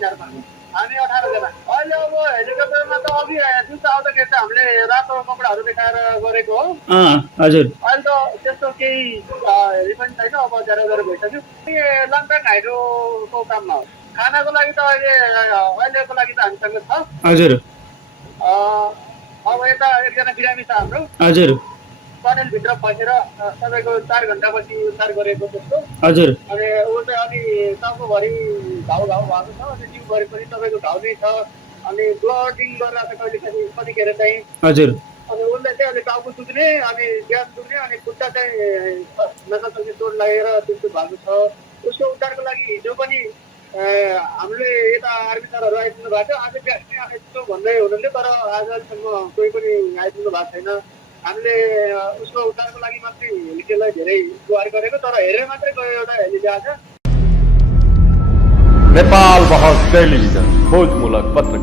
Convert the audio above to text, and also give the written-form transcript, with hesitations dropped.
तिनीहरूमा हामी 18 जना। अहिले अब हेलिकप्टरमा त अघि जुन आउँदाखेरि त हामीले रातो कपडाहरू देखाएर गरेको हो। हजुर अहिले त त्यस्तो केही हेरि पनि छैन। अब 11 भइसक्यो। लङटाङ हाइड्रोको काममा हो। खानाको लागि त अहिलेको लागि त हामीसँग छ। हजुर अब यता एकजना बिरामी छ हाम्रो। हजुर टनेलभित्र फसेर तपाईँको 4 घन्टापछि उद्धार गरेको त्यस्तो। हजुर अनि ऊ चाहिँ अलि टाउकोभरि घाउ भएको छ। अनि जिउभरि पनि तपाईँको घाउ नै छ। अनि ब्लडिङ गरिरहेको छ कतिखेर चाहिँ। हजुर अनि उसले चाहिँ अलि टाउको दुख्ने, अनि ग्यास दुख्ने, अनि खुट्टा चाहिँ नसाचल्ने चोट लागेर त्यस्तो भएको छ। उसको उद्धारको लागि हिजो पनि हामीले यता आर्मी सरहरू आइपुग्नु भएको थियो। आज बिहान आइपुग्नु भन्दै हुनुहुन्थ्यो, तर आजसम्म कोही पनि आइपुग्नु भएको छैन। हामीले उसको उद्धारको लागि मात्रै हेलिकलाई धेरै गुहार गरेको, तर हेरेर मात्रै गयो एउटा हेलिले आज। नेपाल बहस टेलिभिजन खोजमूलक पत्र